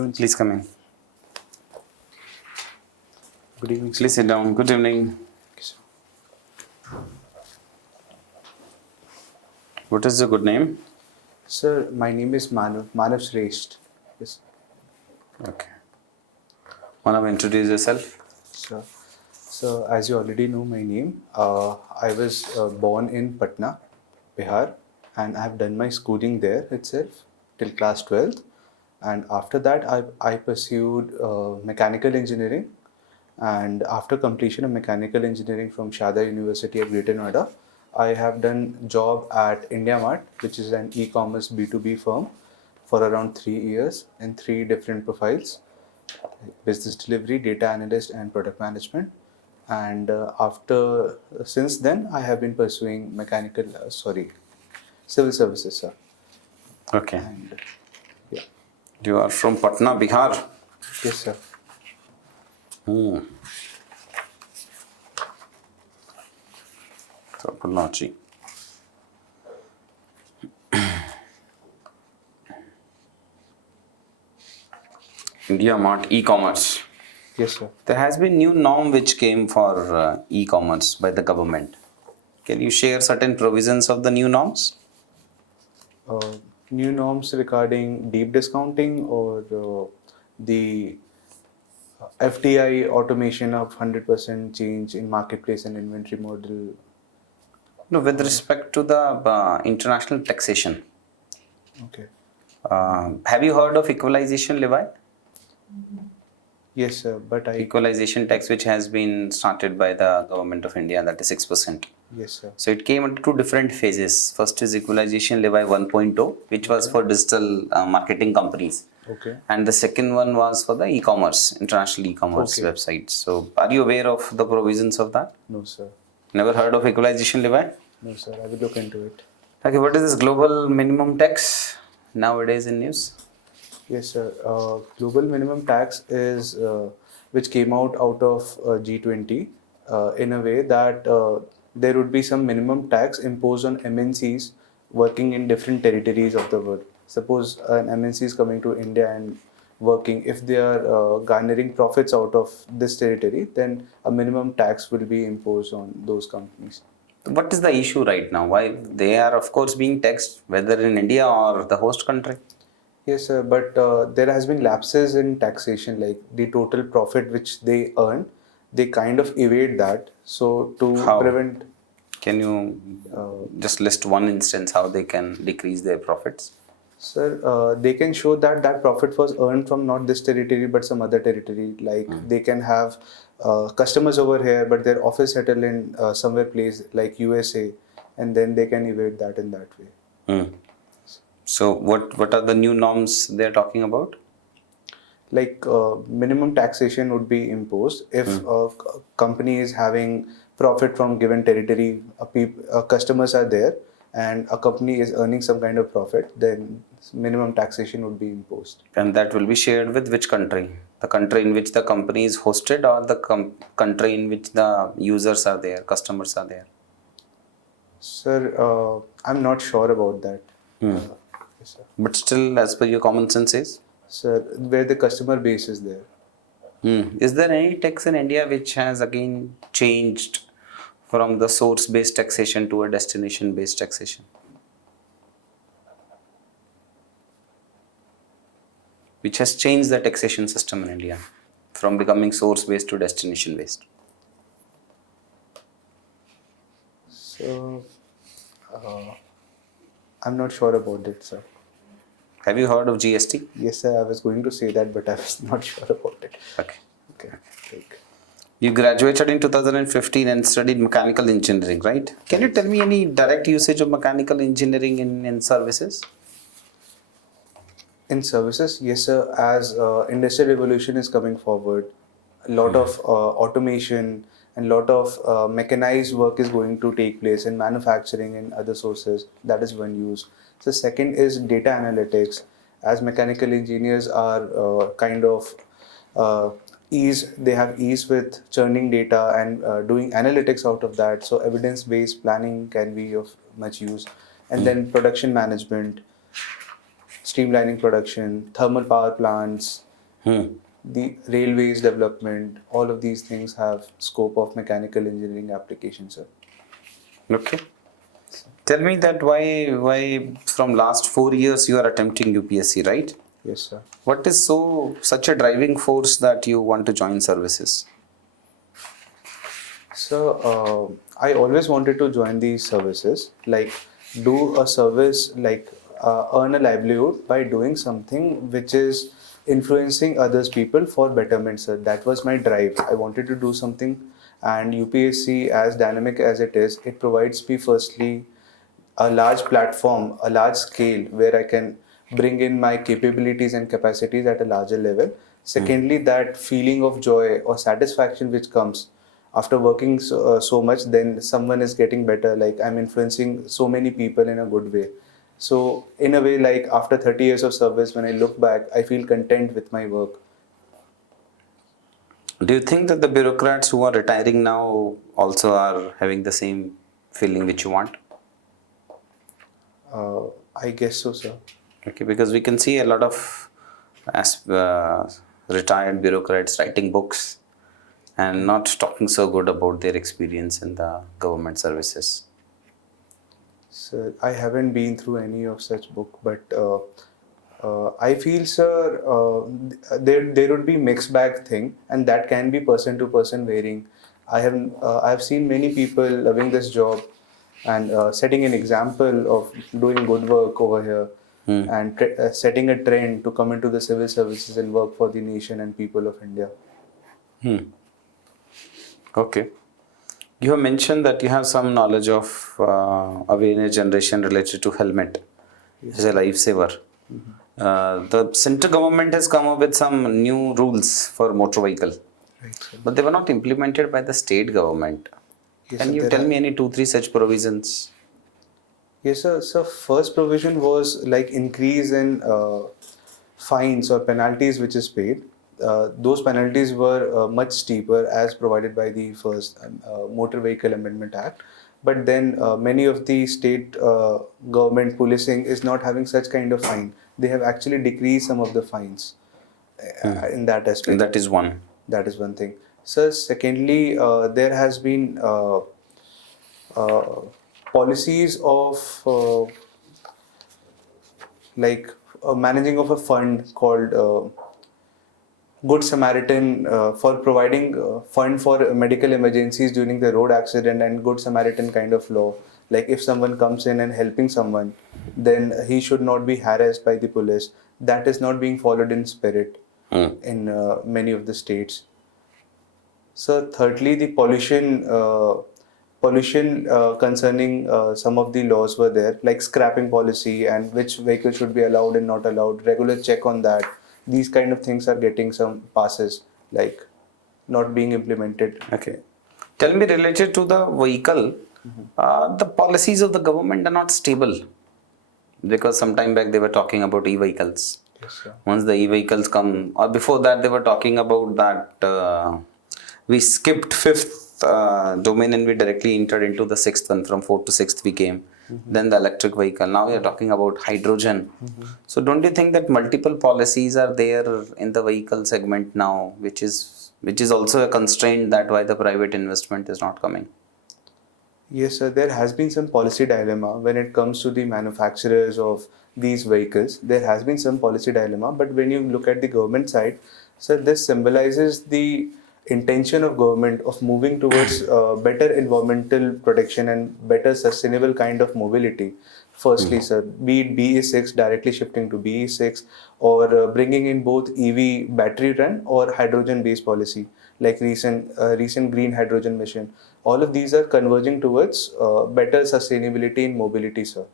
afternoon. Please come in. Good evening. Please sit down. Good evening. Okay, sir. What is your good name? Sir, my name is Manav. Manav Shreshtha. Yes, Okay. Manav, introduce yourself. sir. So, as you already know my name, I was born in Patna, Bihar, and I have done my schooling there itself till class 12th. And after that, I pursued mechanical engineering. And after completion of mechanical engineering from Shada University at Greater Noida, I have done job at IndiaMart, which is an e-commerce B2B firm, for around 3 years in three different profiles: business delivery, data analyst, and product management. And since then, I have been pursuing civil services, sir. Okay. And yeah, You are from Patna, Bihar. yes, sir. Technology. India Mart e-commerce. Yes, sir. There has been new norm which came for e-commerce by the government. Can you share certain provisions of the new norms? uh, New norms regarding deep discounting or the FDI automation of 100% change in marketplace and inventory model. No, with respect to the international taxation. Okay. Have you heard of equalization levy? Yes, sir. But Equalization tax which has been started by the government of India, that is 6%. Yes, sir. So it came into two different phases. First is equalization levy 1.0, which was for digital marketing companies. Okay. And the second one was for the e-commerce, international e-commerce Okay. websites. So are you aware of the provisions of that? No, sir. Never heard of equalization levy? No, sir. I will look into it. Okay, what is this global minimum tax nowadays in news? Yes, sir. Global minimum tax is which came out of G20 in a way that there would be some minimum tax imposed on MNCs working in different territories of the world. Suppose an MNC is coming to India and working, if they are garnering profits out of this territory, then a minimum tax will be imposed on those companies. What is the issue right now? Why they are of course being taxed, whether in India or the host country? Yes, sir, but there has been lapses in taxation, like the total profit which they earn, they kind of evade that. So to How? prevent, Can you just list one instance how they can decrease their profits? sir, they can show that that profit was earned from not this territory but some other territory. Like they can have customers over here, but their office settle in somewhere place like USA, and then they can evade that in that way. Hmm. So what are the new norms they're talking about? Like minimum taxation would be imposed if a company is having profit from given territory, customers are there, and a company is earning some kind of profit, then minimum taxation would be imposed. And that will be shared with which country? The country in which the company is hosted or the country in which the users are there, customers are there? Sir, I'm not sure about that. Yes, sir. But still, as per your common sense is? Sir, where the customer base is there. Is there any tax in India which has again changed from the source-based taxation to a destination-based taxation? Which has changed the taxation system in India from becoming source-based to destination-based? So, I'm not sure about it, sir. Have you heard of GST? Yes, sir, I was going to say that, but I was not sure about it. Okay. Okay. Like, You graduated in 2015 and studied mechanical engineering, right? Can you tell me any direct usage of mechanical engineering in services? in services, yes, sir. As industrial revolution is coming forward, a lot of automation and lot of mechanized work is going to take place in manufacturing and other sources. That is one use. So second is data analytics. As mechanical engineers are kind of they have ease with churning data and doing analytics out of that. So evidence-based planning can be of much use. And then production management, streamlining production, thermal power plants, The railways development, all of these things have scope of mechanical engineering applications, sir. Okay. Tell me that why from last 4 years you are attempting UPSC, right? Yes, sir. What is such a driving force that you want to join services? So I always wanted to join these services, like do a service, like earn a livelihood by doing something which is influencing others people for betterment, sir. That was my drive. I wanted to do something, and UPSC, as dynamic as it is, it provides me firstly a large platform, a large scale where I can bring in my capabilities and capacities at a larger level. Secondly, that feeling of joy or satisfaction which comes after working so much, then someone is getting better, like I'm influencing so many people in a good way. So, in a way, like after 30 years of service, when I look back, I feel content with my work. Do you think that the bureaucrats who are retiring now also are having the same feeling which you want? Uh, I guess so, sir. Okay, because we can see a lot of as, retired bureaucrats writing books and not talking so good about their experience in the government services. Sir, I haven't been through any of such book, but I feel, sir, there would be mixed bag thing, and that can be person to person varying. I've seen many people loving this job and setting an example of doing good work over here, and setting a trend to come into the civil services and work for the nation and people of India. Okay. You have mentioned that you have some knowledge of awareness generation related to helmet as a lifesaver. The central government has come up with some new rules for motor vehicle, Right, sir. but they were not implemented by the state government. Yes, Can sir. you tell me any two, three such provisions? Yes, sir. So first provision was like increase in fines or penalties which is paid. Those penalties were much steeper as provided by the first Motor Vehicle Amendment Act. But then many of the state government policing is not having such kind of fine. They have actually decreased some of the fines in that And aspect. that is one. That is one thing. So secondly, there has been uh, policies of like managing of a fund called Good Samaritan for providing fund for medical emergencies during the road accident, and Good Samaritan kind of law. Like if someone comes in and helping someone, then he should not be harassed by the police. That is not being followed in spirit in many of the states. So thirdly, the pollution concerning some of the laws were there, like scrapping policy and which vehicle should be allowed and not allowed. Regular check on that. These kind of things are getting some passes, like not being implemented. Okay. Tell me related to the vehicle, the policies of the government are not stable because some time back they were talking about e-vehicles. Yes, sir. Once the e-vehicles come, or before that they were talking about that we skipped fifth domain and we directly entered into the sixth one. From fourth to sixth we came. Then the electric vehicle. Now we are talking about hydrogen. So don't you think that multiple policies are there in the vehicle segment now, which is also a constraint that why the private investment is not coming? Yes, sir. There has been some policy dilemma when it comes to the manufacturers of these vehicles. There has been some policy dilemma, but when you look at the government side, sir, this symbolizes the intention of government of moving towards better environmental protection and better sustainable kind of mobility. Firstly, sir, be it BE6 directly shifting to BE6, or bringing in both EV battery run or hydrogen based policy, like recent green hydrogen mission. All of these are converging towards better sustainability in mobility, sir.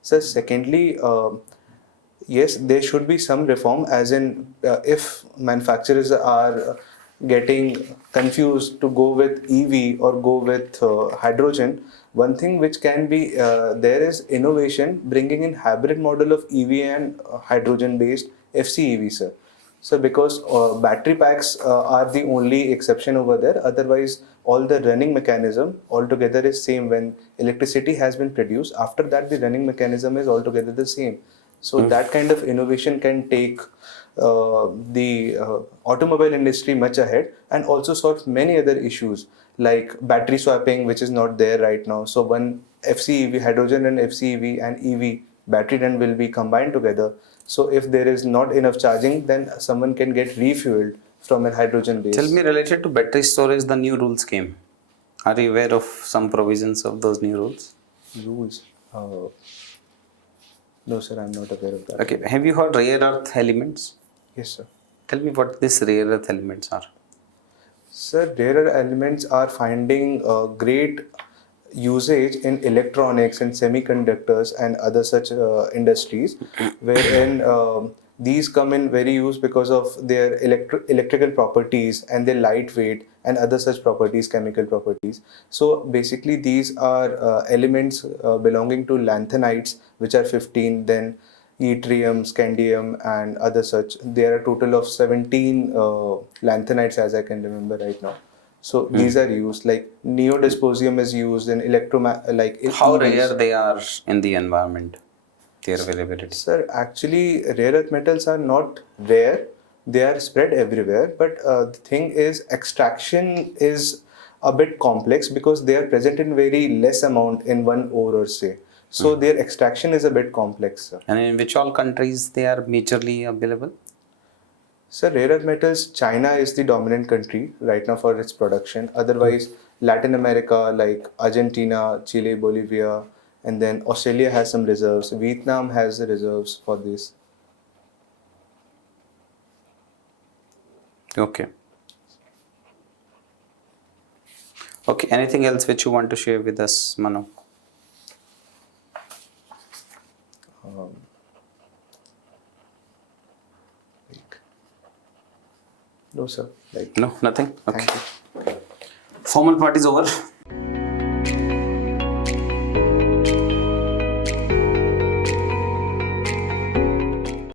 So secondly, yes, there should be some reform, as in if manufacturers are getting confused to go with EV or go with hydrogen, one thing which can be there is innovation, bringing in hybrid model of EV and hydrogen based FCEV, sir. So because battery packs are the only exception over there, otherwise all the running mechanism altogether is same when electricity has been produced. After that, the running mechanism is altogether the same. So that kind of innovation can take the automobile industry much ahead, and also solve many other issues like battery swapping, which is not there right now. So one FCEV, hydrogen and FCEV and EV battery then will be combined together. So if there is not enough charging, then someone can get refueled from a hydrogen Tell base. me, related to battery storage, the new rules came. Are you aware of some provisions of those new rules? Rules. No, sir, I'm not aware of that. Okay, have you heard rare earth elements? Yes, sir. Tell me what these rare earth elements are. Sir, rarer elements are finding great usage in electronics and semiconductors and other such industries, wherein these come in very use because of their electrical properties and their lightweight and other such properties, chemical properties. So basically, these are elements belonging to lanthanides, which are 15, then yttrium, scandium, and other such. There are a total of 17 lanthanides, as I can remember right now. So these are used, like neodysprosium is used in like in How EVs. rare they are in the environment, their availability? Sir, actually, rare earth metals are not rare. They are spread everywhere. But the thing is, extraction is a bit complex because they are present in very less amount in one ore or say. So their extraction is a bit complex, sir. And in which all countries they are majorly available? So rare earth metals, China is the dominant country right now for its production. Otherwise, Latin America like Argentina, Chile, Bolivia, and then Australia has some reserves. Vietnam has reserves for this. Okay. Okay, anything else which you want to share with us, Manav? Like, no, sir. Like, No, nothing? Okay. thank you. Formal part is over.